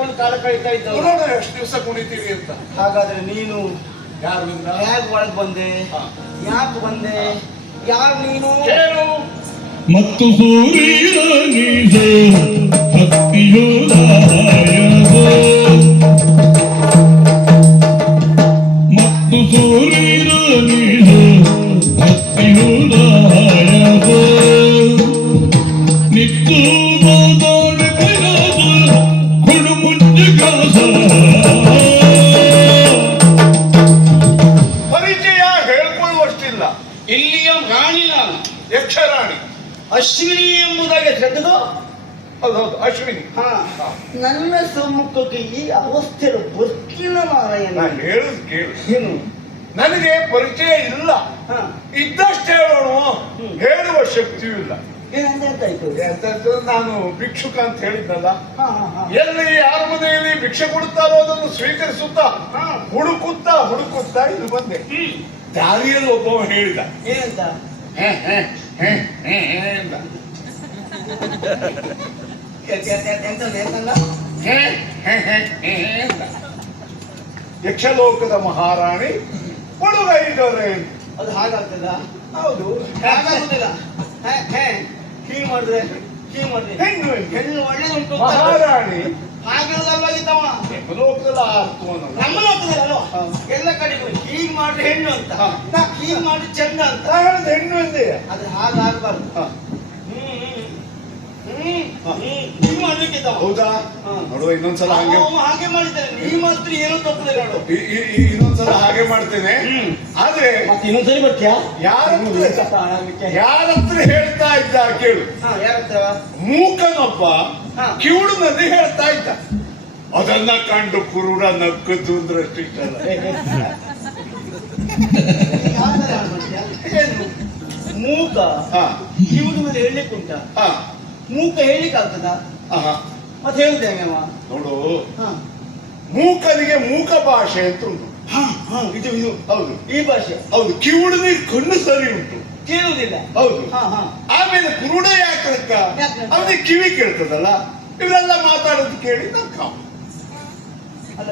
ಹಾಕೊಂಡು ಕಾಲ ಕಳೀತಾ ಇದ್ದವರು. ನೋಡೋಣ ಎಷ್ಟು ದಿವಸ ಕುಣಿತೀವಿ ಅಂತ. ಹಾಗಾದ್ರೆ ನೀನು ಯಾರಿಂದ ಹೇಗ್ ಒಳಗ್ ಬಂದೆ? ಯಾಕೆ ಬಂದೆ? ಯಾರು ನೀನು? ಮತ್ತು ಸೂರ್ಯ ಮತ್ತು ಸೂರ್ಯ ನೀನು ಭಕ್ತಿಯೋದಾಯನೋ ಯಕ್ಷರಾಣಿ. ಅಶ್ವಿನಿ ಎಂಬುದಾಗಿ ತೆಗೆದು ಹೌದೌದು ಅಶ್ವಿನಿ. ಹಾ. ನನ್ನ ಸಮ್ಮುಖಕ್ಕೆ ಈ ಅವಸ್ಥೆ ಬರ್ತಿಲ್ಲ ಮಾರಾಯಣ ನಾನು ಹೇಳುದು ಕೇಳು. ಏನು? ನನಗೆ ಪರಿಚಯ ಇಲ್ಲ. ಇದ್ದಷ್ಟು ಹೇಳೋಣ. ಹೇಳುವ ಶಕ್ತಿಯೂ ಇಲ್ಲ. ಯಾಕಂದ್ರೆ ನಾನು ಭಿಕ್ಷುಕ ಅಂತ ಹೇಳಿದ್ನಲ್ಲ ಎಲ್ಲಿ ಯಾರ ಮನೆಯಲ್ಲಿ ಭಿಕ್ಷೆ ಕೊಡುತ್ತಾರೋ ಅದನ್ನು ಸ್ವೀಕರಿಸುತ್ತಾ. ಹುಡುಕುತ್ತಾ ಹುಡುಕುತ್ತಾ ಇದು ಬಂದೆ. ದಾರಿಯಲ್ಲಿ ಒಬ್ಬ ಹೇಳಿದ. ಏನಂತ? ಯಕ್ಷಲೋಕದ ಮಹಾರಾಣಿ ಹುಡುಗೈದವರೇ ಅದು ಹಾಗಾಗ್ತದ? ಹೌದು. ಹಾಗಾಗುದಿಲ್ಲ. ಹೀಗ್ ಮಾಡಿದ್ರೆ ಹೀಗ್ ಮಾಡಿದ್ರೆ ಹೆಣ್ಣು ಹೆಣ್ಣು. ಒಳ್ಳೇದುಂಟು ಮಹಾರಾಣಿ. ಹಾಗಲ್ಲ ಲೋಕದ ಅರ್ಥವನ್ನಲ್ಲ ನಮ್ಮ ಲೋಕದಲ್ಲ ಮಾಡ್ರೆ ಹೆಣ್ಣು ಅಂತ. ಹೀಗ್ ಮಾಡಿ ಚಂದ ಅಂತ. ನಾನು ಹೆಣ್ಣು ಅಂದೆ. ಅದು ಹಾಗಾಗಬಾರ್ದು. ಹ್ಮ್ ಹೀಗ್ ಹೌದಾ? ಹಾ. ನೋಡುವ ಇನ್ನೊಂದ್ಸಲ ಹಾಗೆ. ಅವ ಹಾಗೆ ಮಾಡಿದ್ದಾನೆ ನೀ ಮಾತ್ರ ಏನೂ ತಪ್ಪದೆ ನೋಡು. ಇನ್ನೊಂದ್ಸಲ ಹಾಗೆ ಮಾಡ್ತೇನೆ. ಹ್ಮ್. ಆದ್ರೆ ಮತ್ತೆ ಇನ್ನೊಂದ್ಸರಿ ಬರ್ತೀಯಾ? ಯಾರು ಹಾ ಯಾರ ಹತ್ರ ಹೇಳ್ತಾ ಇದ್ದ ಕೇಳು. ಹಾ ಹತ್ರ? ಮೂಕನೊಬ್ಬ ಹಾ. ಕಿವುಡಿನಲ್ಲಿ ಹೇಳ್ತಾ ಇದ್ದ. ಅದನ್ನ ಕಂಡು ಕುರುಡ ನಕ್ಕದ್ದು ಅಂದ್ರೆ ಇಷ್ಟಲ್ಲ ಮೂಕ. ಮೇಲೆ ಹೇಳಲಿಕ್ಕೆ ಉಂಟ? ಮೂಕ ಹೇಳಿಕ್ ಆಗ್ತದ. ಮತ್ತೆ ಹೇಳುದೇ ನೋಡು. ಹಾ. ಮೂಕನಿಗೆ ಮೂಕ ಭಾಷೆ ಅಂತ ಉಂಟು. ಹಾ ಹಾ ಇದು ಇದು. ಹೌದು. ಈ ಭಾಷೆ. ಹೌದು. ಕಿವುಡಿಗೆ ಕಣ್ಣು ಸರಿ ಉಂಟು. ಕೇಳುವುದಿಲ್ಲ. ಹೌದು. ಹಾ ಹಾ. ಆಮೇಲೆ ಕುರುಡ ಯಾಕಕ್ಕ ಯಾಕೆ? ಅವನಿಗೆ ಕಿವಿ ಕೇಳ್ತದಲ್ಲ. ಇವರೆಲ್ಲ ಮಾತಾಡೋದು ಕೇಳಿ ನಕ್ಕ ಅಲ್ಲ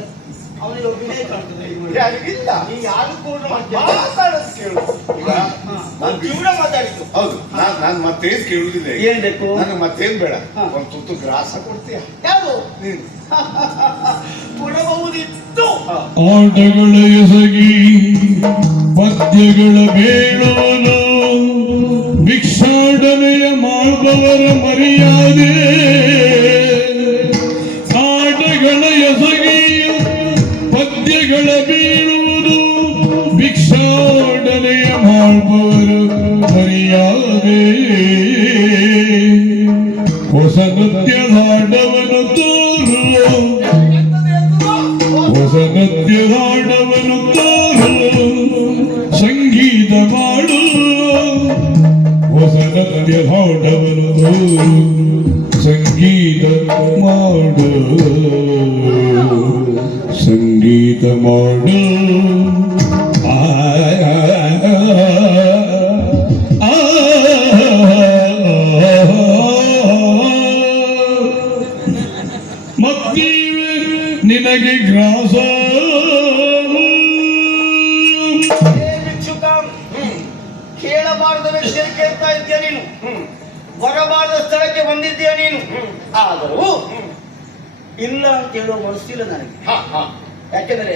ಯಾರು? ಮಾತಾಡೋದು ಕೇಳು ನಾನ್ ಕಿವುಡ ಮಾತಾಡಿತು ಹೌದು ನಾನ್ ನಾನ್ ಮತ್ತೇನ್ ಕೇಳುದಿಲ್ಲ ಈಗ. ಏನ್ ಬೇಕು ನನಗೆ ಮತ್ತೇನ್ ಬೇಡ ಒಂದು ತುತ್ತು ಗ್ರಾಸ ಕೊಡ್ತೀಯ ಎಸಗಿ ಪದ್ಯಗಳ ಬೇಡವನು ಭಿಕ್ಷಾಡನೆಯ ಮಾಡುವವರ ಮರ್ಯಾದೆ ಮಾಡುವವರ ಮರ್ಯಾದೆ ಹೊಸ ನೃತ್ಯದಾಡವನು ತೋರು. ಹೊಸ ನೃತ್ಯದಾಡವನು ತೋರು. ಸಂಗೀತ ಮಾಡು. ಹೊಸ ನೃತ್ಯದಾಡವನು ತೋರು. ಸಂಗೀತ ಮಾಡು. ಸಂಗೀತ ಮಾಡು. ಆ, ಗ್ರಾಸ ಕೇಳಬಾರದ ವ್ಯಕ್ತಿಯನ್ನು ಕೇಳ್ತಾ ಇದ್ದೀಯ ನೀನು? ಬರಬಾರದ ಸ್ಥಳಕ್ಕೆ ಬಂದಿದ್ದೀಯ ನೀನು? ಆದರೂ ಇಲ್ಲ ಅಂತ ಹೇಳುವ ಮನಸ್ಸಿಲ್ಲ ನನಗೆ. ಹಾ, ಹಾ, ಯಾಕೆಂದ್ರೆ.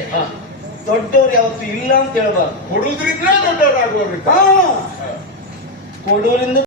ದೊಡ್ಡವರು ಯಾವತ್ತು ಇಲ್ಲ ಅಂತ ಹೇಳಬಾರ್ದು. ಕೊಡುವುದ್ರಿಂದ ದೊಡ್ಡವರಾಗುವವರಿಗೆ ಹಾ. ಕೊಡೂರಿಂದ